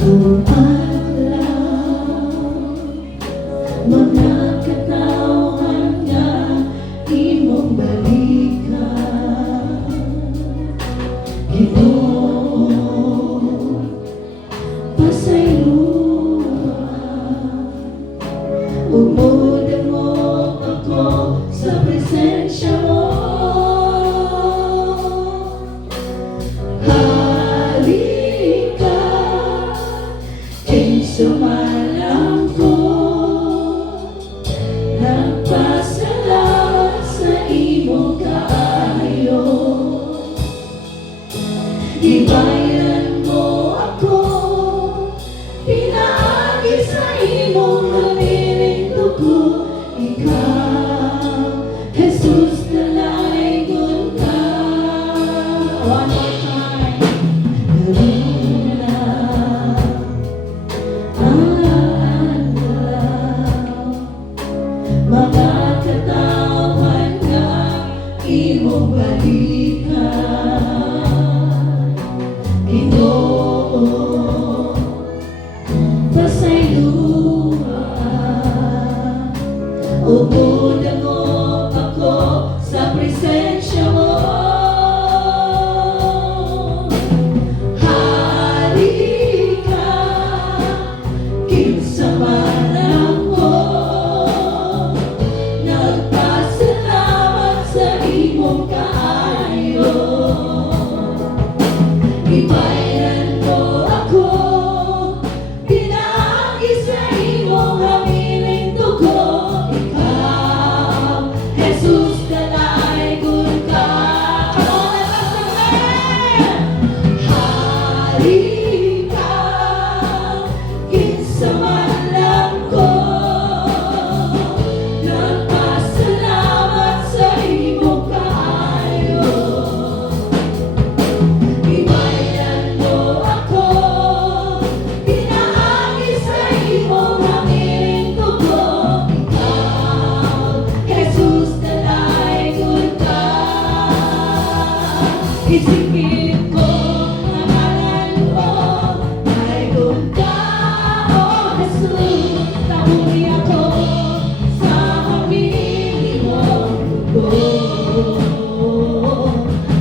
Kung adlaw, mga katawhan nga imong balikan, Ginoo, pasayloan, umudan mo ako sa presensya mo. Halika, sumalang ko, nagpasalamat sa imo kaayo. Ibayan mo ako, pinaagi sa imong habiling dugo. Ikaw, Jesus, nalaygon ka. One more time. Mga katawhan nga imong balikan, Ginoo, pasayloan, umudan mo ako sa presensya mo. Halika, kinsamanan ko, nagpasalamat sa imong kaayo. Ibayan mo ako, pinaagi sa imong habiling dugo. Ikaw, Jesus, nalaygon ka. Halika, kinsamanan ko, nagpasalamat sa imong kaayo. Ibayan mo ako, pinaagi sa imong habiling dugo. Ikaw, Jesus, nalaygon ka. Isipin ko ang ngalan mo, nalaygon ka, oh Jesus. Tahuli ako sa habiling mong dugo.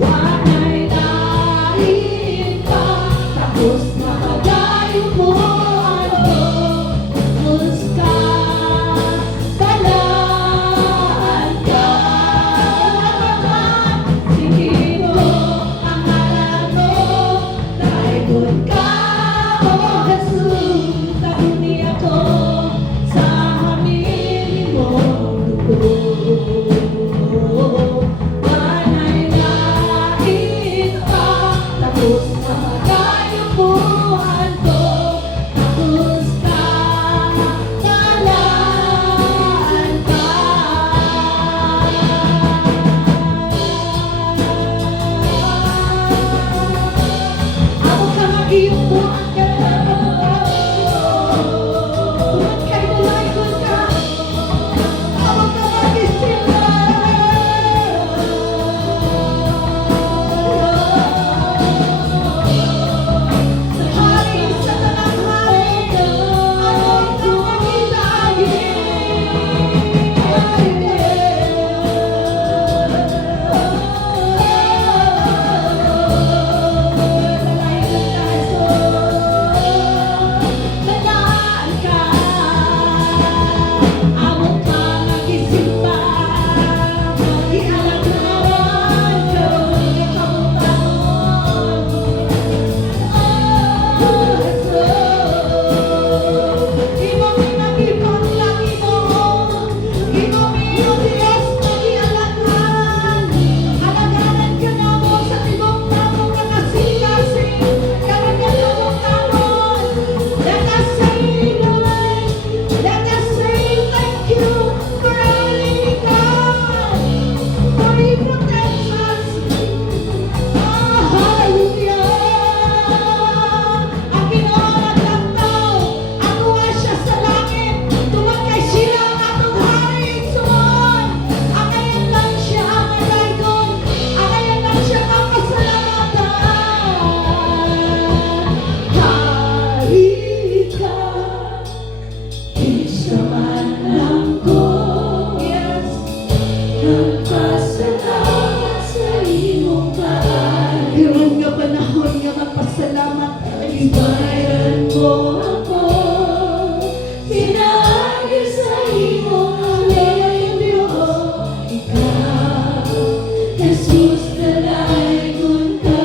Wana'y dahil ka, tapos nakagayo mo ako. Tapos ka, talaan ka. Sige mo ang ngalan mo, nalaygon ka, oh Jesus. Tahuli ako sa habiling mong dugo. Wana'y dahil ka, tapos nakagayo mo ako. Tapos ka, talaan ka. Ako ka mag-iupuan ka na. Tumat ka'y nalaygon ka. Ako ka mag-isila. Hari sa tanang hari, anong tumagilayin. Ibayan mo ako, pinaagi sa iyong halimaw. Ikaw, Jesus, dalaygon ka.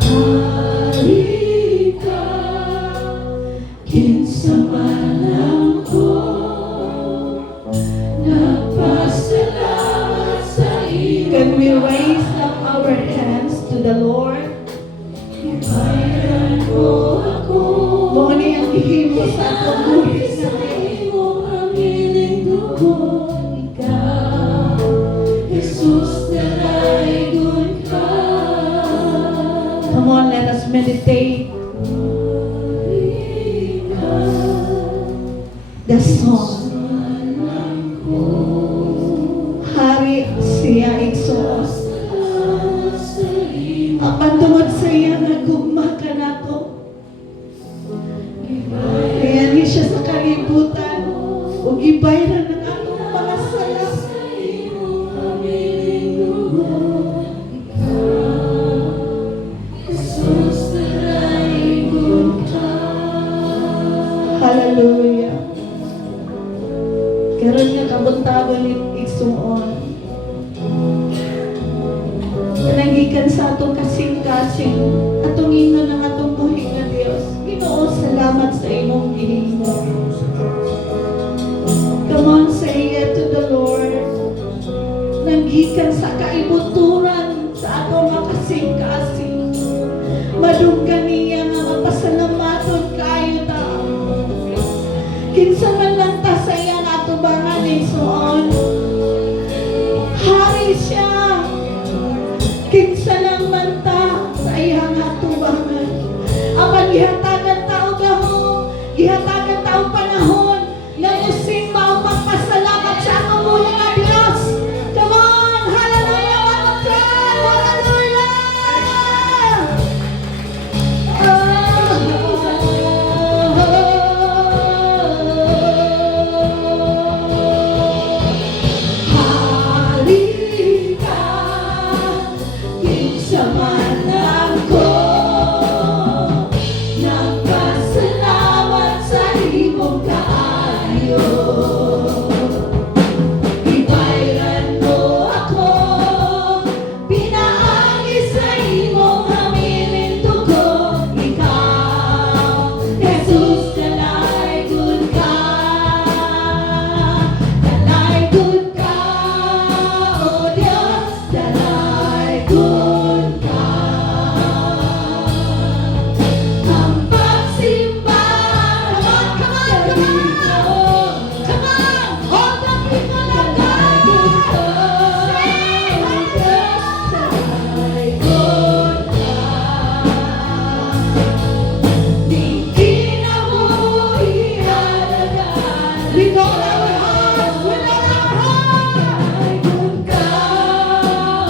Hari ka, kinsamalang ko. Nagpasalamat sa iyo. Can we raise up our hands to the Lord? Ibayan mo ako, Mo ni ang gihimo sa atong buhis sa natin. iyong hamiling dugo. Ikaw, Jesus, dalaygon ka. Come on, let us meditate Hari ka, the song. Hari siya igsoon. salamat sa iyo. Apan tungod sa iya nagugma ka nato. Kaya ni siya sa kalibutan. Ug gibayran ng atong mga sala. Sa iyong hamiling dugo. Ikaw, Jesus, dalaygon ka. Hallelujah. Karon nga kabuntagon ni igsuon. Nangikan sa atong kasing-kasing, atong ino ng atong buhig na Dios. Ginoo, salamat sa imong gihimo. Come on, say it to the Lord. Nanggikan sa kaibuturan sa atong mga kasing-kasing. Madunggan niya nga mapasalamaton kayo ta. Kinsa man lang ta sa iyang atubangan ni Soon. Hari siya. Kinsa lang man ta sa iyang atubangan. Apan gihatagan tao gahom, gihatagan tao panahon, nga musing mao magpasalamat sa atong muli nga Dios. Come on, hallelujah, one more time, hallelujah! Hari ka, kinsamalang ko. Nagpasalamat sa imong kaayo. Ibayran mo ako, pinaagi sa imong hamiling dugo. Ikaw, Jesus, dalaygon ka. Dalaygon ka, O Diyos, dalaygon ka. Ang pagsimba, come on, all the people of God, say, O Diyos, dalaygon ka. Di kinabuhi halagaan. With all our hearts, with all our hearts. Dalaygon ka,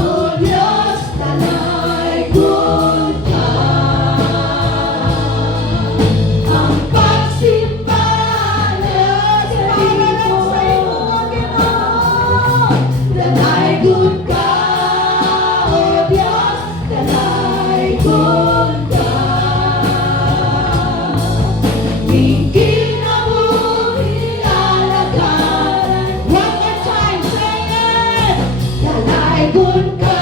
O Diyos, dalaygon ka. Ang pagsimba na sa iyong Ginoo. Dalaygon ka, O Diyos, dalaygon ka. Di kinabuhi alagaran. One more time, say it. Dalaygon ka,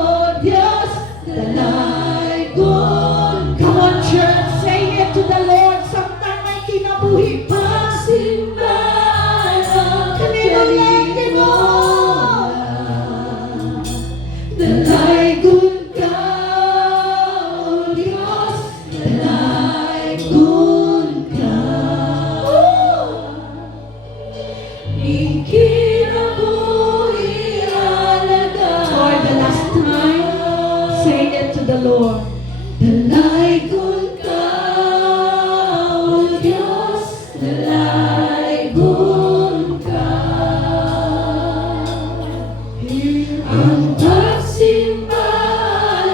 O Diyos, dalaygon ka. Come on, church, say it to the Lord. Samtang may kinabuhi pa. Pagsimba ang Kanino lang mo? Dalaygon ka, O Diyos, dalaygon ka. Ikinabuhi alagaran. For the last time, say it to the Lord. Dalaygon ka, O Diyos, dalaygon ka. Ang pagsimba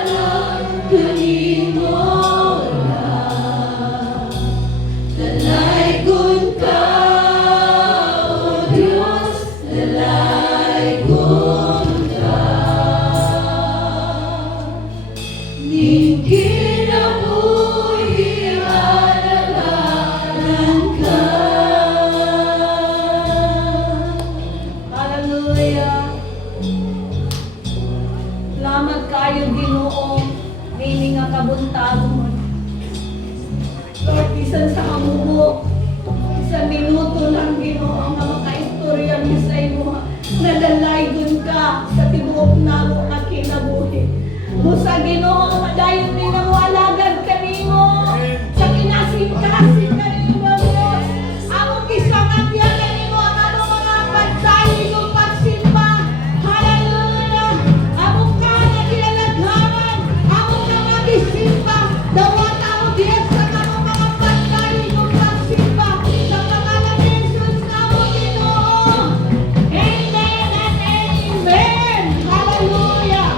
ng kanimo lang. Dalaygon ka, O Diyos, dalaygon ka. Ginoo, nini nga kabuntagon. Lord, bisan sa kamubo, isang minuto lang Ginoo nga makaistorya mi sa imo. Nadalaygon ka sa tibuok namo nga kinabuhi. Busa Ginoo, madayon din ang walagad kanimo. Sa kinasing-kasing kanimo, Diyos. Among gisangatyan kanimo ang among mga pagsalig o pagsimba. Hallelujah! Among ka na kilalaghanan. Among ka magisimba. Dawat ako Diyos sa among mga pagsalig o pagsimba. Sa pangalan ni Jesus namo Ginoo. Amen and amen! Hallelujah!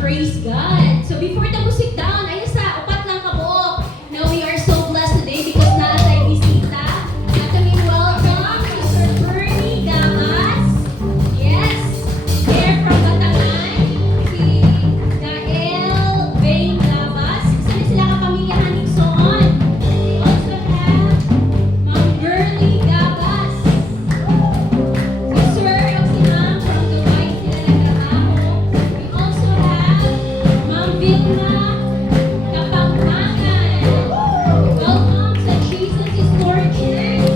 Praise God. So before the music down, ayun sa upat lang kabuok. Now we are so blessed today because naatay bisita. Ato may welcome to Sir Bernie Gamas. Yes, here from Batangan. Si Gael Bain Gamas. Isa sila kapamilyahan ni Son. We also have Ma'am Girlie Gabas. Si Sir o si Ma'am from Dubai sila nagtrabaho. We also have Ma'am Vilma Kapangpangan. Welcome sa Jesus is Lord Church.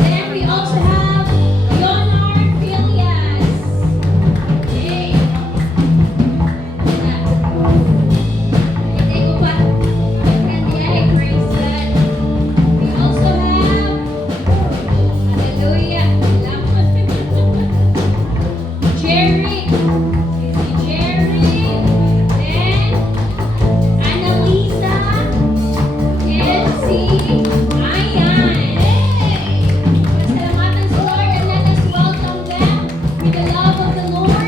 Then we also have Leonard Filias. Yay! Ito pa. Candiahe, praise God. We also have Hallelujah. Jerry. Si Jerry. Then, Annalisa. And si Ayan. Pasalamatan sa Lord and let us welcome them with the love of the Lord.